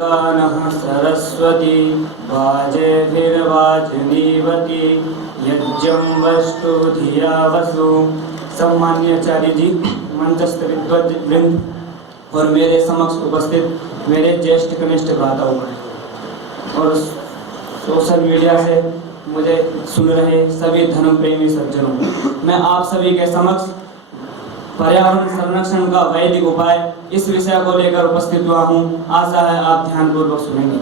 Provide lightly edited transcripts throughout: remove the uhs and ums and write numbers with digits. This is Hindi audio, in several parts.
नः सरस्वती वाजेभिर्वाजिनीवती यज्ञं वस्तु धिया वसु। सम्मान्य आचार्य जी, मंचस्थ विद्वत वृंद और मेरे समक्ष उपस्थित मेरे ज्येष्ठ कनिष्ठ भ्राताओं और सोशल मीडिया से मुझे सुन रहे सभी धर्म प्रेमी सज्जनों, मैं आप सभी के समक्ष पर्यावरण संरक्षण का वैदिक उपाय इस विषय को लेकर उपस्थित हुआ हूँ। आशा है आप ध्यानपूर्वक सुनेंगे।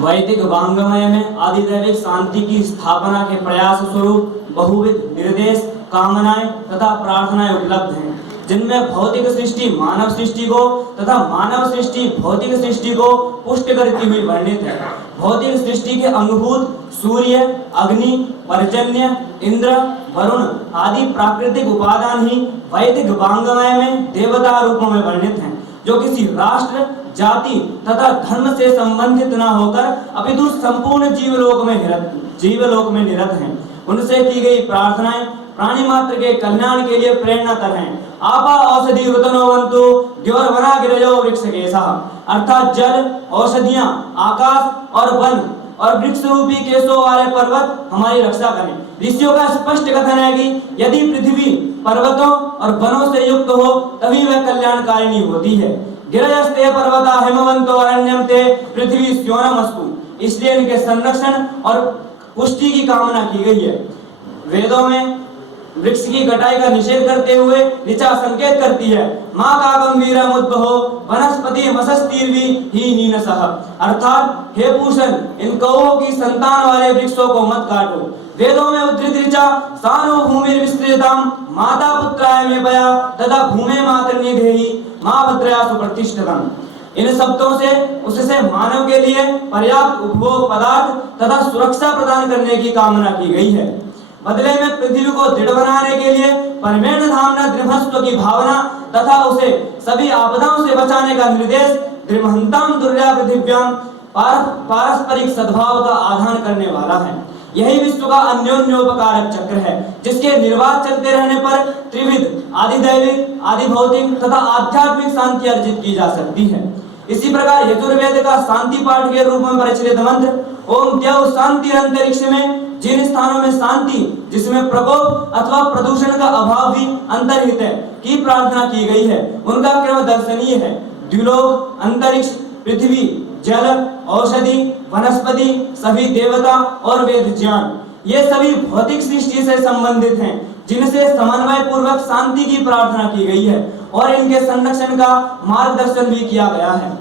वैदिक वांग्मय में आदिदैविक शांति की स्थापना के प्रयास स्वरूप बहुविध निर्देश, कामनाएं तथा प्रार्थनाएं उपलब्ध हैं, जिनमें भौतिक सृष्टि मानव सृष्टि को तथा मानव सृष्टि भौतिक सृष्टि को पुष्ट करती हुई वर्णित है। भौतिक सृष्टि के अंगभूत सूर्य, अग्नि, पर्जन्य, इंद्र, वरुण आदि प्राकृतिक उपादान ही वैदिक वांग्मय में देवता रूपों में वर्णित हैं, जो किसी राष्ट्र, जाति तथा धर्म से संबंधित न होकर अपितु संपूर्ण जीवलोक में निरत हैं। उनसे की गई प्रार्थनाएं प्राणी मात्र के कल्याण के लिए प्रेरणातर हैं। आपा औषधि ऋतनोवन्तु द्योर्वना गिरयो वृक्षकेशः, अर्थात जल, औषधियां, आकाश और वन और वृक्ष रूपी केशों वाले पर्वत हमारी रक्षा करें। ऋषियों का स्पष्ट कथन है कि यदि पृथ्वी पर्वतों और वनों से युक्त हो तभी वह कल्याणकारिणी होती है। गिरयस्ते पर्वता हिमवन्तो अरण्यं ते पृथ्वी स्योनमस्तु, इसलिए इनके संरक्षण और पुष्टि की कामना की गई है। वेदों में वृक्ष की कटाई का निषेध करते हुए ऋचा संकेत करती है, माँ का गंभीर मुद्भो वनस्पति मसस्तीर्वी ही नीनसः, अर्थात हे पूषण, इन कौओं की संतान वाले वृक्षों को मत काटो। वेदों में उद्धृत ऋचा सानो भूमिर विस्तृताम माता पुत्राय में पया तथा भूमे मातृनिधेहि माँ भद्रया सुप्रतिष्ठितम्। इन शब्दों से उससे मानव के लिए पर्याप्त उपभोग पदार्थ तथा सुरक्षा प्रदान करने की कामना की गई है। बदले में पृथ्वी को दृढ़ बनाने के लिए परमेण धामना दृढ़स्व की भावना तथा उसे सभी आपदाओं से बचाने का निर्देश दृढ़हंताम दुर्या पृथिव्याम पारस्परिक सद्भाव का आधान करने वाला है। यही विश्व का अन्योन्योपकारक चक्र है, जिसके निर्वाह चलते रहने पर त्रिविध आदिदैविक, आदिभौतिक तथा आध्यात्मिक शांति अर्जित की जा सकती है। इसी प्रकार यजुर्वेद का शांति पाठ के रूप में प्रचलित मंत्र ओम द्यौ शांति अंतरिक्ष में जिन स्थानों में शांति, जिसमें प्रकोप अथवा प्रदूषण का अभाव भी अंतर्हित है, की प्रार्थना की गई है, उनका क्रम दर्शनीय है। द्युलोक, अंतरिक्ष, पृथ्वी, जल, औषधि, वनस्पति, सभी देवता और वेद ज्ञान, ये सभी भौतिक सृष्टि से संबंधित हैं, जिनसे समन्वय पूर्वक शांति की प्रार्थना की गई है और इनके संरक्षण का मार्गदर्शन भी किया गया है।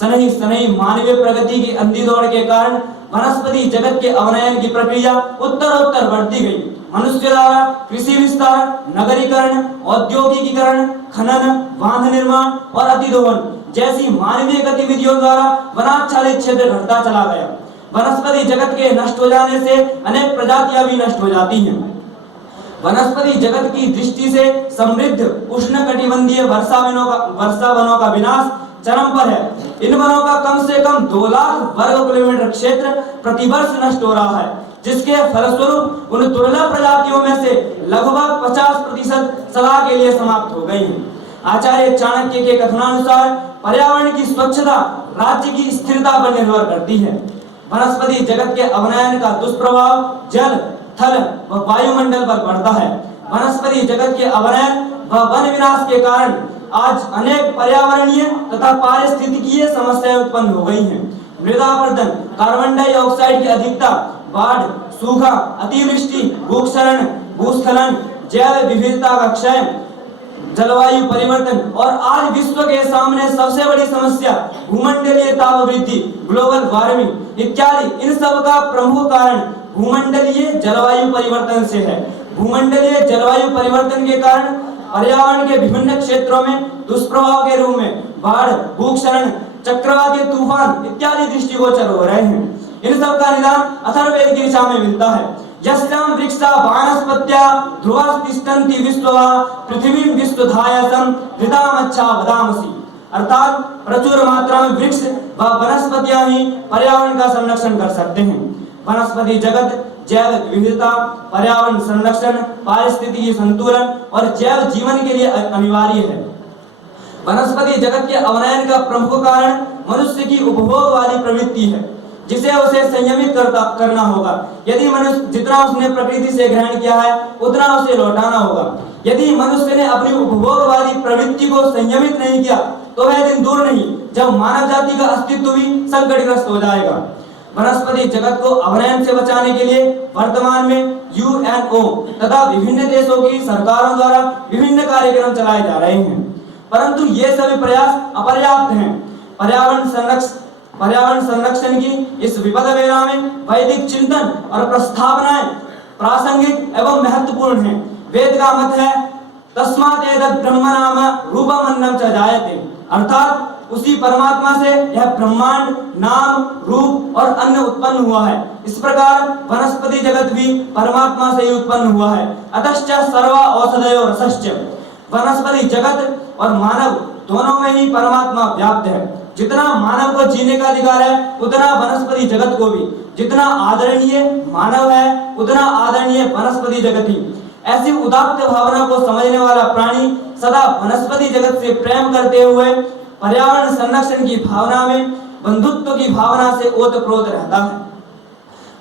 शनैः शनैः मानवीय प्रगति की अंधी दौड़ के कारण वनस्पति जगत के अवनयन की प्रक्रिया उत्तरोत्तर बढ़ती गई। मनुष्य द्वारा कृषि विस्तार, नगरीकरण, औद्योगिकीकरण, खनन, बांध निर्माण और अतिदोहन जैसी मानवीय गतिविधियों द्वारा वनाच्छादित क्षेत्र घटता चला गया। वनस्पति जगत के नष्ट हो जाने से अनेक प्रजातियां भी नष्ट हो जाती हैं। वनस्पति जगत की दृष्टि से समृद्ध उष्णकटिबंधीय वर्षा वनों का विनाश चरम पर है। इन वनों का कम से कम 2 लाख वर्ग किलोमीटर क्षेत्र प्रतिवर्ष नष्ट हो रहा है, जिसके फलस्वरूप उन दुर्लभ प्रजातियों में से लगभग 50% सदा के लिए समाप्त हो गई हैं। आचार्य चाणक्य के कथनानुसार पर्यावरण की स्वच्छता राज्य की स्थिरता पर निर्भर करती है। वनस्पति जगत के अवनयन का दुष्प्रभाव जल, थल व वायुमंडल पर पड़ता है। वनस्पति जगत के अवनयन व वन विनाश के कारण आज अनेक पर्यावरणीय तथा पारिस्थितिकीय समस्याएं उत्पन्न हो गई हैं। मृदा अपरदन, कार्बन डाइऑक्साइड की अधिकता, बाढ़, सूखा, अतिवृष्टि, भूस्खलन, जैव विविधता का क्षय, जलवायु परिवर्तन और आज विश्व के सामने सबसे बड़ी समस्या भूमंडलीय ताप वृद्धि, ग्लोबल वार्मिंग इत्यादि, इन सब का प्रमुख कारण भूमंडलीय जलवायु परिवर्तन से है। भूमंडलीय जलवायु परिवर्तन के कारण पर्यावरण के विभिन्न क्षेत्रों में दुष्प्रभाव के रूप में बाढ़, भूस्खलन, चक्रवाती तूफान इत्यादि दृष्टिगोचर हो रहे हैं। इन सब का निदान अथर्ववेद की ऋचा में मिलता है। यस्यां वृक्षा वानस्पत्या ध्रुवस्तिष्ठन्ति विश्ववा पृथ्वीं विश्वधायसं हृदामच्छा वदामसि, अर्थात प्रचुर मात्रा में वृक्ष व वनस्पतियां ही पर्यावरण का संरक्षण कर सकते हैं। वनस्पति जगत जैव विविधता, पर्यावरण संरक्षण, पारिस्थितिकी संतुलन और जैव जीवन के लिए अनिवार्य है। वनस्पति जगत के अवनयन का प्रमुख कारण मनुष्य की उपभोग वाली प्रवृत्ति है, जिसे उसे संयमित करना होगा। यदि मनुष्य जितना उसने प्रकृति से ग्रहण किया है उतना उसे लौटाना होगा। यदि मनुष्य ने अपनी उपभोग वाली प्रवृत्ति को संयमित नहीं किया तो वह दिन दूर नहीं जब मानव जाति का अस्तित्व भी संकटग्रस्त हो जाएगा। वनस्पति जगत को अवनयन से बचाने के लिए वर्तमान में यूएनओ तथा विभिन्न देशों की सरकारों द्वारा विभिन्न कार्यक्रम चलाए जा रहे हैं, परंतु ये सभी प्रयास अपर्याप्त हैं। पर्यावरण संरक्षण की इस विपद वेला में वैदिक चिंतन और प्रस्तावनाएं प्रासंगिक एवं महत्वपूर्ण हैं। वेद का मत है तस्मात् एतद् ब्रह्म नाम रूपमन्नं च जायते, अर्थात उसी परमात्मा से यह ब्रह्मांड नाम रूप और अन्न उत्पन्न हुआ है। इस प्रकार वनस्पति जगत भी परमात्मा से ही उत्पन्न हुआ है। अतश्च सर्व औषधयो रसश्च, वनस्पति जगत और मानव दोनों में ही परमात्मा व्याप्त है। जितना मानव को जीने का अधिकार है उतना वनस्पति जगत को भी, जितना आदरणीय मानव है उतना आदरणीय वनस्पति जगत ही। ऐसी उदात्त भावना को समझने वाला प्राणी सदा वनस्पति जगत से प्रेम करते हुए पर्यावरण संरक्षण की भावना में बंधुत्व की भावना से ओतप्रोत रहता है।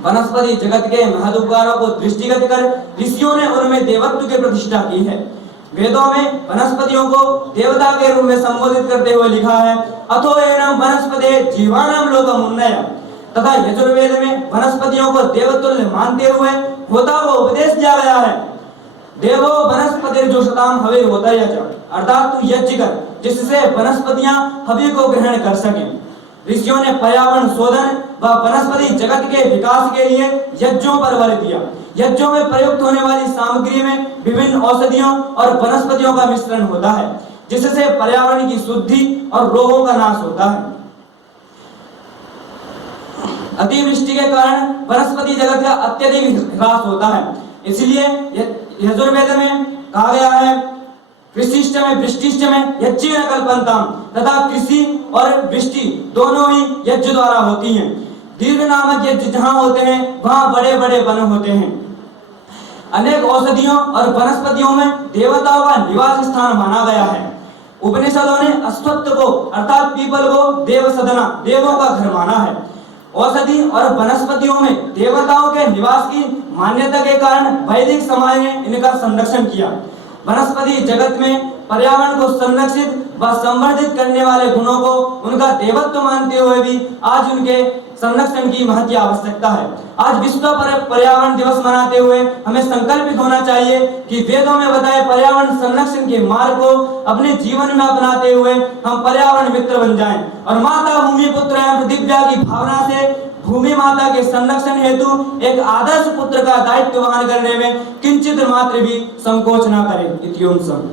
वनस्पति जगत के महदुपकारों को दृष्टिगत कर ऋषियों ने उनमें देवत्व की प्रतिष्ठा की है। वेदों में वनस्पतियों को देवता के रूप में संबोधित करते हुए लिखा है अथो एनम वनस्पते जीवानाम लोकम उन्नय, तथा यजुर्वेद में वनस्पतियों को देवतुल्य मानते हुए होता हुआ उपदेश दिया गया है देवो वनस्पति जो शताम हवे होता यज, अर्थात तू यज्ञ कर जिससे वनस्पतियां हवि को ग्रहण कर सकें। ऋषियों ने पर्यावरण शोधन व वनस्पति जगत के विकास के लिए यज्ञों पर बल दिया। यज्ञों में प्रयुक्त होने वाली सामग्री में विभिन्न औषधियों और वनस्पतियों का मिश्रण होता है, जिससे पर्यावरण की शुद्धि और रोगों का नाश होता है। अतिवृष्टि के कारण वनस्पति जगत का अत्यधिक ह्रास होता है, इसलिए यजुर्वेद में कहा गया है कृषिश्च में वृष्टिश्च में यज्ञेन कल्पन्ताम, तथा कृषि और वृष्टि दोनों ही यज्ञ द्वारा होती हैं। दीर्घ नामक यज्ञ जहाँ होते हैं वहाँ बड़े बड़े वन होते हैं। अनेक औषधियों और वनस्पतियों में देवताओं का निवास स्थान माना गया है। उपनिषदों ने अश्वत्थ को अर्थात पीपल को देव सदना देवों का घर माना है। औषधि और वनस्पतियों में देवताओं के निवास की मान्यता के कारण वैदिक समाज ने इनका संरक्षण किया। वनस्पति जगत में पर्यावरण को संरक्षित व संवर्धित करने वाले गुणों को उनका देवत्व मानते हुए भी आज उनके संरक्षण की महती आवश्यकता है। आज विश्व पर्यावरण दिवस मनाते हुए हमें संकल्पित होना चाहिए कि वेदों में बताए पर्यावरण संरक्षण के मार्ग को अपने जीवन में अपनाते हुए हम पर्यावरण मित्र बन जाएं और माता भूमि पुत्र एवं दिव्या की भावना से भूमि माता के संरक्षण हेतु एक आदर्श पुत्र का दायित्व वहन करने में किंचित मात्र भी संकोच न करें। इत्योम सम।